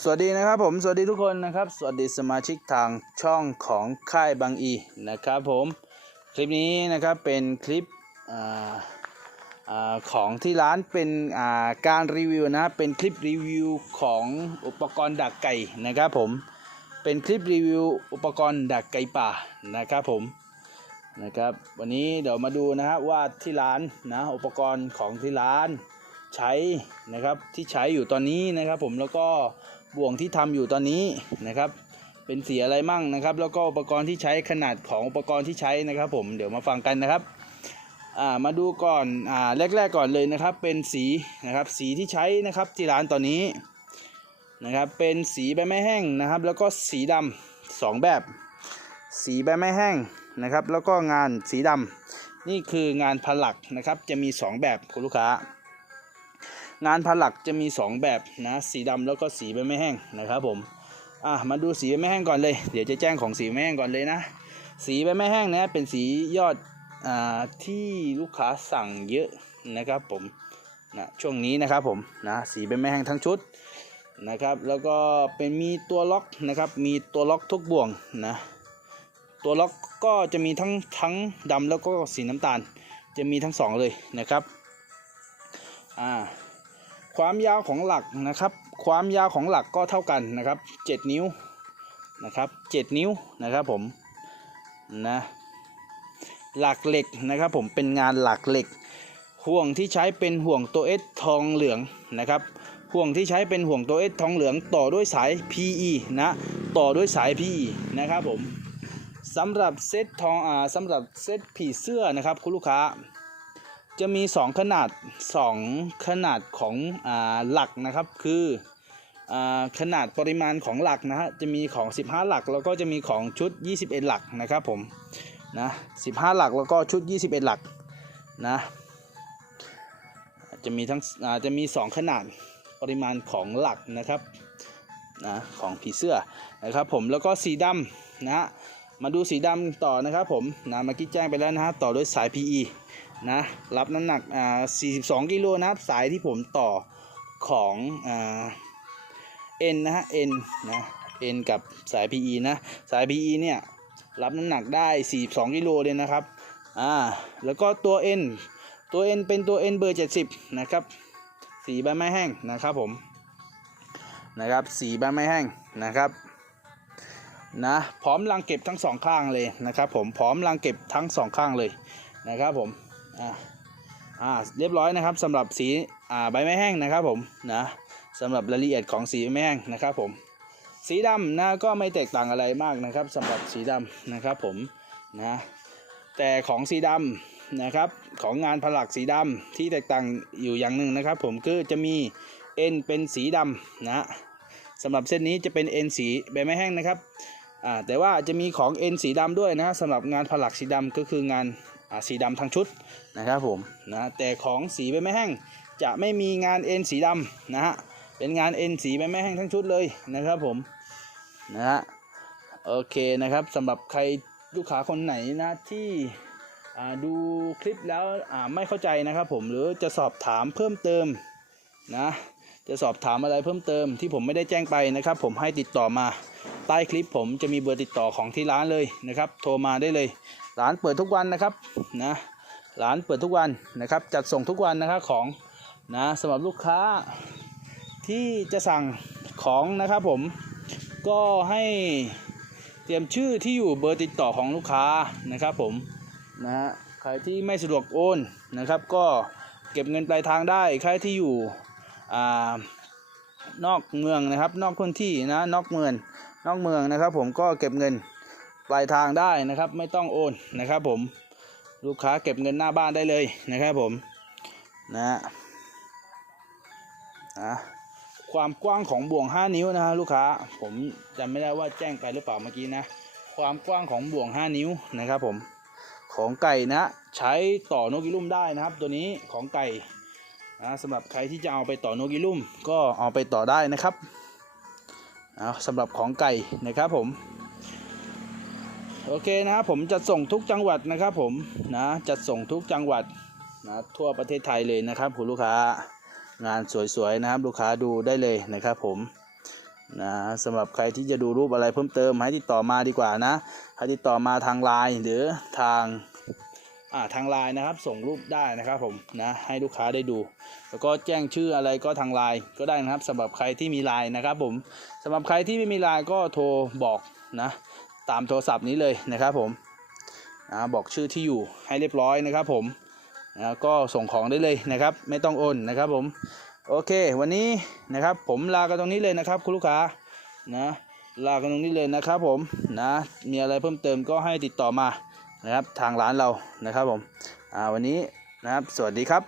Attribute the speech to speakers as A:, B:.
A: สวัสดีนะครับผมสวัสดีทุกคนนะครับ สวัสดีสมาชิกทางช่องของค่ายบางอีนะครับผมคลิปนี้นะครับเป็นคลิปอ่าอ่าของที่ร้านเป็นอ่าการรีวิวนะเป็นคลิปรีวิวของอุปกรณ์ดักไก่นะครับผมเป็นคลิปรีวิวอุปกรณ์ดักไก่ป่านะครับผมนะครับวันนี้เดี๋ยวมาดูนะครับว่าที่ร้านนะอุปกรณ์ของที่ร้านใช้นะครับที่ใช้อยู่ตอนนี้นะครับผมแล้วก็ บ่วงที่ทำอยู่ตอนนี้นะครับ เป็นสีอะไรมั่งนะครับ แล้วก็อุปกรณ์ที่ใช้ขนาดของอุปกรณ์ที่ใช้นะครับ ผมเดี๋ยวมาฟังกันนะครับมาดูก่อนอ่าแรก ๆก่อนเลยนะครับ เป็นสีนะครับ สีที่ใช้นะครับที่ร้านตอนนี้นะครับ เป็นสีใบไม้แห้งนะครับ แล้วก็สีดำสองแบบ สีใบไม้แห้งนะครับ แล้วก็งานสีดำนี่คืองานผลักนะครับ จะมีสองแบบคุณลูกค้า งานผลักจะมี 2 แบบนะสีดำแล้วก็สีใบไม้แห้งนะครับผมอะมาดูสีใบไม้แห้งก่อนเลยเดี๋ยวจะแจ้งของสีใบไม้แห้งก่อนเลยนะ สีใบไม้แห้งนะเป็นสียอดอ่าที่ลูกค้าสั่งเยอะนะครับผมนะช่วงนี้นะครับผมนะสีใบไม้แห้งทั้งชุดนะครับแล้วก็เป็นมีตัวล็อกนะครับมีตัวล็อกทุกบ่วงนะตัวล็อกก็จะมีทั้งทั้งดำแล้วก็สีน้ำตาล จะมีทั้งสองเลยนะครับอ่า ความยาวของหลักนะครับ ความยาวของหลักก็เท่ากันนะครับ 7 นิ้วนะครับ 7 นิ้วนะครับผมนะหลักเหล็กนะครับผมเป็นงานหลักเหล็ก ห่วงที่ใช้เป็นห่วงตัวเอสทองเหลืองนะครับห่วงที่ใช้เป็นห่วงตัวเอสทองเหลืองต่อด้วยสาย PE นะต่อด้วยสาย PE นะครับผมสำหรับเซตทองอ่าสำหรับเซตผีเสื้อนะครับคุณลูกค้า จะมี 2 ขนาด 2 ขนาดของอาหลักนะครับ คืออาขนาดปริมาณของหลักนะฮะ จะมีของ 15 หลักแล้วก็จะมีของชุด 21 หลักนะครับผมนะ15 หลักแล้วก็ชุด 21 หลักนะจะมีทั้งอาจะมี 2 ขนาดปริมาณของหลักนะครับนะของผีเสื้อนะครับผมแล้วก็สีดำนะฮะมาดูสีดำต่อนะครับผมนะเมื่อกี้แจ้งไปแล้วนะฮะต่อด้วยสาย PE นะรับน้ำหนักอ่า42กิโลนะครับสายที่ผมต่อของอ่า N นะฮะ N นนะ N กับสาย PE นะสาย PE เนี่ยรับน้ำหนักได้ 42กิโลเลยนะครับอ่าแล้วก็ตัว N ตัว N เป็นตัว N เบอร์ 70 นะครับสีใบไม้แห้งนะครับผมนะครับสีใบไม้แห้งนะครับนะพร้อมรังเก็บทั้งสองข้างเลยนะครับผมพร้อมรังเก็บทั้งสองข้างเลยนะครับผม อ่าอ่าเรียบร้อยนะครับสำหรับสีอ่าใบไม้แห้งนะครับผมนะสำหรับรายละเอียดของสีใบไม้แห้งนะครับผมสีดำนะก็ไม่แตกต่างอะไรมากนะครับสำหรับสีดำนะครับผมนะแต่ของสีดำนะครับของงานผลักสีดำที่แตกต่างอยู่อย่างหนึ่งนะครับ ผมคือจะมีเอ็นเป็นสีดำนะสำหรับเส้นนี้จะเป็นเอ็นสีใบไม้แห้งนะครับอ่าแต่ว่าจะมีของเอ็นสีดำด้วยนะสำหรับงานผลักสีดำก็คืองาน สีดำทั้งชุดนะครับผมนะแต่ของสีใบไม้แห้งจะไม่มีงานเอ็นสีดำนะฮะเป็นงานเอ็นสีใบไม้แห้งทั้งชุดเลยนะครับผมนะฮะโอเคนะครับสำหรับใครลูกค้าคนไหนนะที่ดูคลิปแล้วไม่เข้าใจนะครับผมหรือจะสอบถามเพิ่มเติมนะจะสอบถามอะไรเพิ่มเติมที่ผมไม่ได้แจ้งไปนะครับ ผมให้ติดต่อมาใต้คลิปผมจะมีเบอร์ติดต่อของที่ร้านเลยนะครับ โทรมาได้เลย ร้านเปิดทุกวันนะครับนะร้านเปิดทุกวันนะครับ จัดส่งทุกวันนะครับของนะสำหรับลูกค้าที่จะสั่งของนะครับผมก็ให้เตรียมชื่อที่อยู่เบอร์ติดต่อของลูกค้านะครับผมนะฮะใครที่ไม่สะดวกโอนนะครับ ก็เก็บเงินปลายทางได้ใครที่อยู่อ่านอกเมืองนะครับ นอกพื้นที่นะนอกเมืองนอกเมืองนะครับ ผมก็เก็บเงิน ปลายทางได้นะครับ ไม่ต้องโอนนะครับ ผมลูกค้าเก็บเงินหน้าบ้านได้เลยนะครับผมนะนะความกว้างของบ่วง 5 นิ้วนะฮะลูกค้าผมจำไม่ได้ว่าแจ้งไปหรือเปล่าเมื่อกี้นะความกว้างของบ่วง 5 นิ้วนะครับผมของไก่นะใช้ต่อนกอีลุ่มได้นะครับ ตัวนี้ของไก่นะสำหรับใครที่จะเอาไปต่อนกอีลุ่มก็เอาไปต่อได้นะครับนะสำหรับของไก่นะครับผม โอเคนะครับผมจัดส่งทุกจังหวัดนะครับผมนะจัดส่งทุกจังหวัดนะทั่วประเทศไทยเลยนะครับคุณลูกค้างานสวยๆนะครับลูกค้าดูได้เลยนะครับผมนะสำหรับใครที่จะดูรูปอะไรเพิ่มเติมให้ติดต่อมาดีกว่านะให้ติดต่อมาทางไลน์หรือทางอ่าทางไลน์นะครับส่งรูปได้นะครับผมนะให้ลูกค้าได้ดู แล้วก็แจ้งชื่ออะไรก็ทางไลน์ก็ได้นะครับสำหรับใครที่มีไลน์นะครับผมสำหรับใครที่ไม่มีไลน์ก็โทรบอกนะ ตามโทรศัพท์นี้เลยนะครับผมนะบอกชื่อที่อยู่ให้เรียบร้อยนะครับผมนะก็ส่งของได้เลยนะครับ ไม่ต้องโอนนะครับผม โอเค วันนี้นะครับ ผมลากันตรงนี้เลยนะครับ คุณลูกค้านะลากันตรงนี้เลยนะครับผมนะมีอะไรเพิ่มเติมก็ให้ติดต่อมานะครับทางร้านเรานะครับผมอ่าวันนี้นะครับ สวัสดีครับ